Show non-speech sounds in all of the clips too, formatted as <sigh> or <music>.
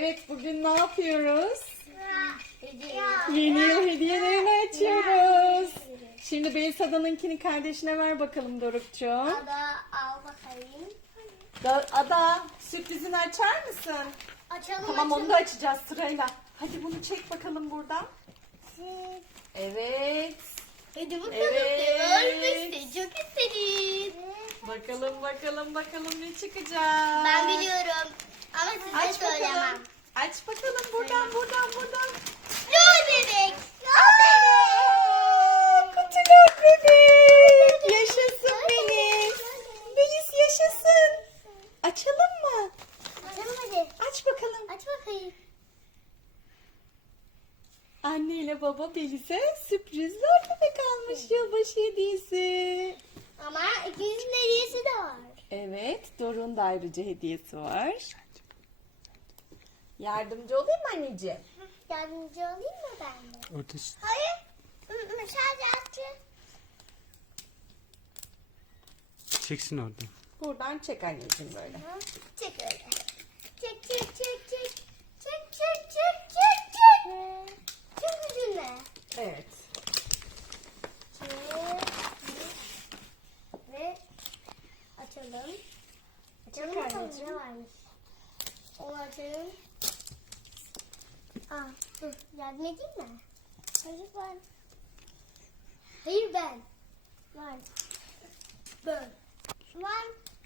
Evet bugün ne yapıyoruz? Yeni yıl hediyelerini açıyoruz. Şimdi Beysada'nınkini kardeşine ver bakalım Dorukçuğum. Ada al bakayım. Da- Ada sürprizini açar mısın? Açalım Tamam onu açalım. da açacağız sırayla. Hadi bunu çek bakalım buradan. Evet. Hadi bakalım. Evet. Çok istedim. Bakalım bakalım bakalım ne çıkacak. Ben biliyorum. Ama size Aç söylemem. Aç bakalım buradan buradan buradan. Lol bebek. Aa, Kutular bebek. Yaşasın Melis. Melis yaşasın. Açalım mı? Açalım hadi. Aç bakalım. Aç bakayım. Anne ile baba Melis'e sürpriz lor bebek almış yılbaşı hediyesi. Ama ikinizin hediyesi de var. Evet, Doruk'un da ayrıca hediyesi var. Yardımcı olayım mı anneciğim? Yardımcı olayım mı ben de? Orta Hayır. Sadece açı. çeksin orada. Buradan çek anneciğim böyle. Hı, Çek öyle. Çek çek çek çek. Çek çek çek çek çek. Çok üzülme. Evet. Çek. Ve açalım. Açalım bakalım anneciğim. ne varmış. Onu açalım. Aa, dur. Yardım edeyim mi? Hayır ben. Hayır ben. Ben. Var.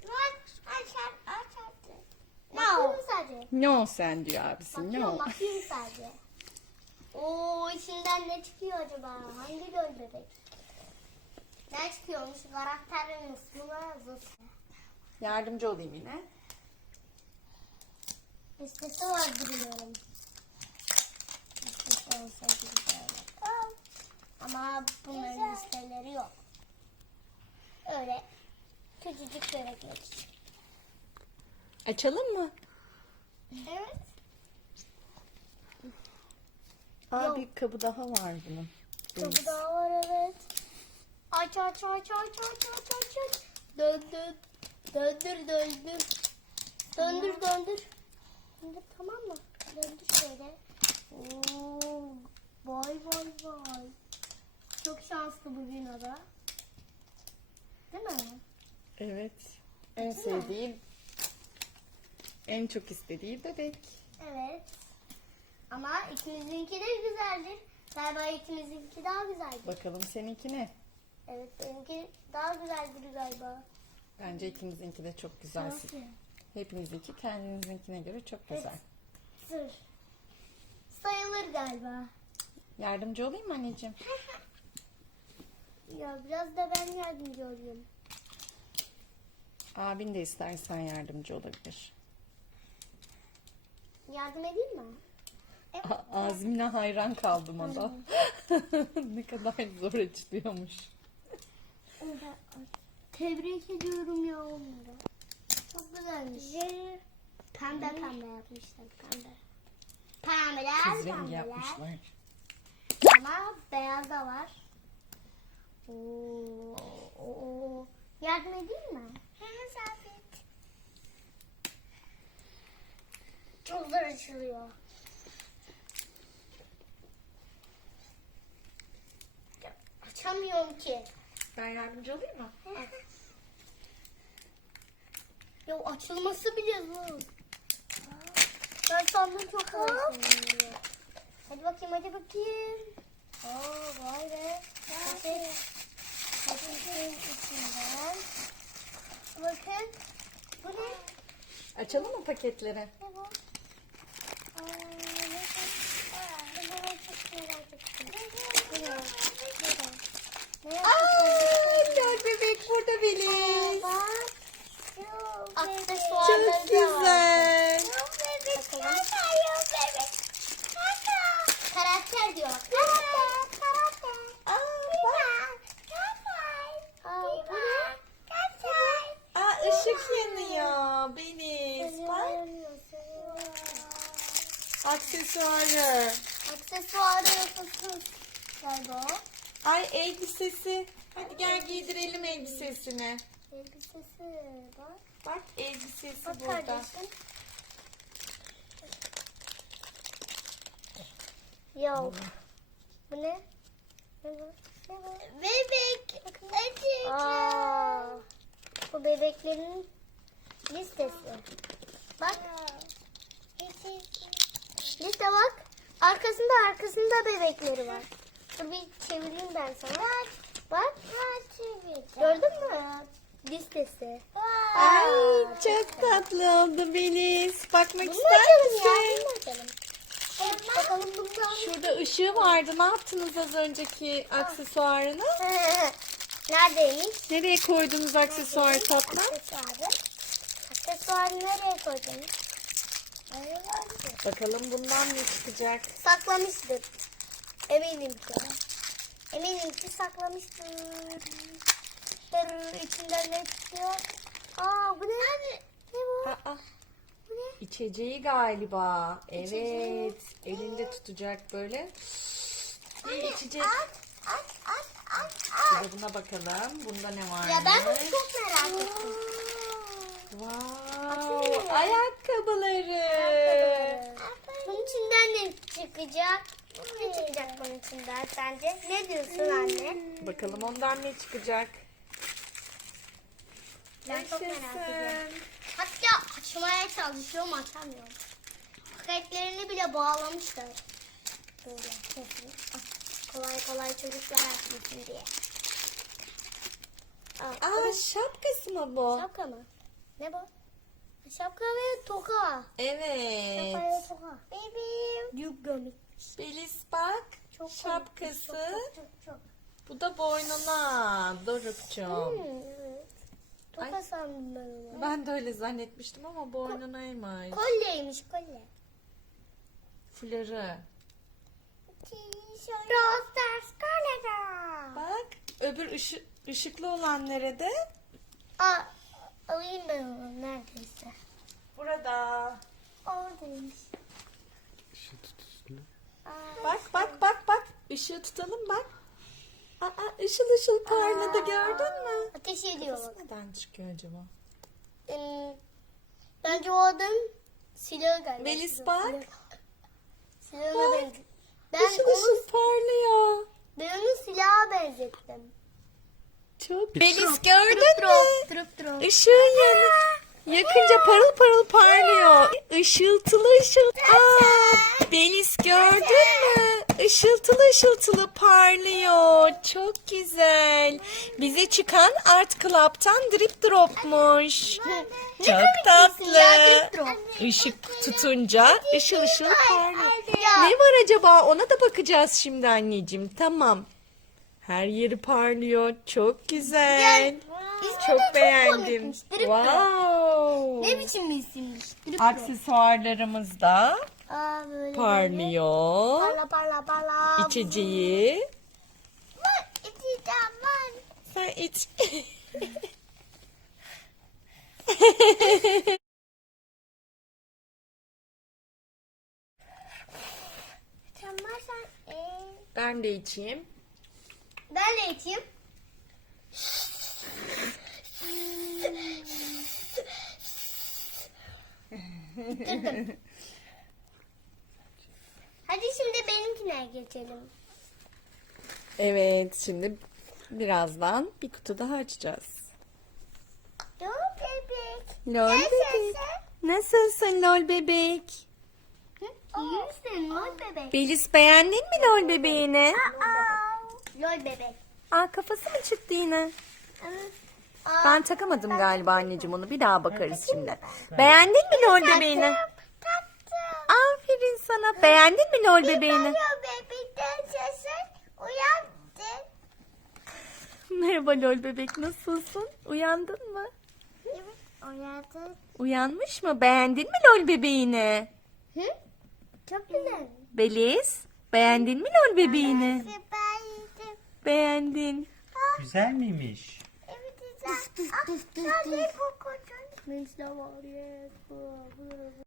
Var. Aç aç aç aç. Bakıyorum sadece. No sen diyor abisi. Bakıyorum No. bakıyorum sadece. Oo içinden ne çıkıyor acaba? Hangi göl bebek? Ne çıkıyormuş? Karakterin ismi yazıyor. Yardımcı olayım yine. Listesi var biliyorum. Olsaydı güzel. Ama bunların listeleri yok. Öyle küçücük bebekler için. Açalım mı? Evet. Aa bir kabı daha var bunun. Kapı daha var evet. Aç aç aç aç aç aç aç aç. Döndür. Döndür döndür. Döndür döndür. Döndür tamam mı? Döndür şöyle. Oo, vay vay vay. Çok şanslı bugün o da. Değil mi? Evet. En sevdiği, en çok istediği bebek. Evet. Ama ikimizinki de güzeldir. Galiba ikimizinki daha güzeldir. Bakalım seninki ne? Evet benimki daha güzeldir galiba. Bence ikimizinki de çok güzel. Nasıl? Hepinizinki kendinizinkine göre çok güzel. Sır. Galiba. Yardımcı olayım mı anneciğim? <laughs> Ya biraz da ben yardımcı olayım. Abin de istersen yardımcı olabilir. Yardım edeyim mi? A- Azmine hayran kaldım ona. <laughs> ne kadar zor açılıyormuş. Tebrik ediyorum ya onları. Çok güzelmiş. Pembe pembe yapmışlar pembe. Pembeler Kız rengi pembeler. yapmışlar. Ama beyaz da var. Oo, oo. Yardım edeyim mi? Hemen sabit. Çok zor açılıyor. Açamıyorum ki. Ben yardımcı olayım mı? Ya açılması bile zor. Ben sandım çok zor. Hadi bakayım hadi bakayım. Oo vay be. Hadi. Paketin içinden. Bakın. Bu ne? Açalım mı paketleri? Ne bu? Aa, ne bu? Aa, bu bana çok merak ettim. Bu ne? Bu ne? Ne Aa, yapmışlar? gel bebek burada Melis. Bak. Çok Aksesuarları da var. güzel. Karakter diyor. Karakter, karakter. Aa, bak. Aa, bu ne? Aa, ışık yanıyor. Melis bak. Aksesuarı. Aksesuarı yapılsın. Galiba. Ay elbisesi. Hadi gel giydirelim elbisesini. Elbisesi bak. Bak elbisesi Bak burada. kardeşim. Yok. Bu ne? Ne bu? Ne bu? Bebek. Aa, bu bebeklerin listesi. Bak. Liste bak. Arkasında arkasında bebekleri var. Dur bir çevireyim ben sana. Bak. Gördün mü? Listesi. Ay çok tatlı oldu Beliz. Bakmak Bunu ister açalım ya. misin? Bunu açalım. Evet, bakalım bundan. Şurada ışığı vardı. Ne yaptınız az önceki aksesuarını? <laughs> Neredeymiş? Nereye koydunuz aksesuar tatlım? Aksesuarı. Aksesuarı nereye koydun? Bakalım bundan ne çıkacak? Saklamıştır. Eminim ki. Eminim ki saklamıştır. Dur, içinden ne çıkıyor? Aa bu ne? Ne bu? Aa, Bu ne? içeceği galiba. İçeceği. Evet. Elinde tutacak böyle. Bir içecek. At, at, at, at, at. de buna bakalım. Bunda ne var? Ya ben bunu çok merak ettim. Wow, ayakkabıları. Bunun içinden ne çıkacak? Ne çıkacak bunun içinden sence? Ne diyorsun anne? Bakalım ondan ne çıkacak? Ben çok merak ediyorum. Hatta açmaya çalışıyorum açamıyorum. Paketlerini bile bağlamışlar. Böyle. Ah, Kolay kolay çocuklar açmasın diye. Aa, Aa şapkası mı bu? şapka mı? Ne bu? Şapka ve toka. Evet. Şapka ve toka. Bebeğim. Yük gömük. Beliz bak. Çok Şapkası. Çok çok çok. Bu da boynuna. Dorukçum. Hmm, evet. Toka Ay. sandım ben onu. Ben de öyle zannetmiştim ama boynunaymış. Kolyeymiş kolye. Fuları. Rosters Canada. Bak öbür ışı, ışıklı olan nerede? Aa, alayım ben onu neredeyse. Burada. Oradaymış. Şu tut üstüne. Bak bak bak bak. Işığı tutalım bak. Aa ışıl ışıl parladı gördün mü? ateş ediyor bak. Neden çıkıyor acaba? Hmm, bence o adam silahı galiba. Melis bak. silah- Silahına Bak. benziyor. Ben Işıl onu, ışıl parlıyor. ben onu silaha benzettim. Çok. Beliz gördün mü? Drop drop. Işığın yanı. Yakınca parıl parıl parlıyor. Işıltılı ışıltılı. Aa, Beliz gördün mü? Işıltılı ışıltılı parlıyor. Çok güzel. Bize çıkan Art Club'tan Drip Drop'muş. Çok tatlı. Işık tutunca ışıl ışıl parlıyor. Ne var acaba? Ona da bakacağız şimdi anneciğim. Tamam. Her yeri parlıyor. Çok güzel. De Çok beğendim. komikmiş. Wow. Ne biçim bir isimmiş? Drop. Aksesuarlarımız da Aa, böyle böyle. parlıyor. Parla parla parla. İçeceği. Var, içeceğim var. Sen iç. Sen varsan ee, ben de içeyim. Ben de içeyim. Bitirdim. Hadi şimdi benimkine geçelim. Evet şimdi birazdan bir kutu daha açacağız. Dur bebek. Lol bebek. Nasılsın lol bebek? İyi misin lol bebek? Beliz beğendin mi lol bebeğini? Aa, lol bebek. Aa kafası mı çıktı yine? Aa, Ben takamadım galiba anneciğim onu. Bir daha bakarız şimdi. Beğendin mi lol bebeğini? Tatlım. Aferin sana. Beğendin mi lol bebeğini? Lol bebekten sesin uyandı. Merhaba lol bebek nasılsın? Uyandın mı? Evet uyandı. Uyanmış mı? Beğendin mi lol bebeğini? Hı? Çok güzel. Beliz, beğendin mi lol bebeğini? Süperdim. Beğendin. Güzel miymiş? Evet güzel. Ah, Tabii bu kocaman. Neyse var ya.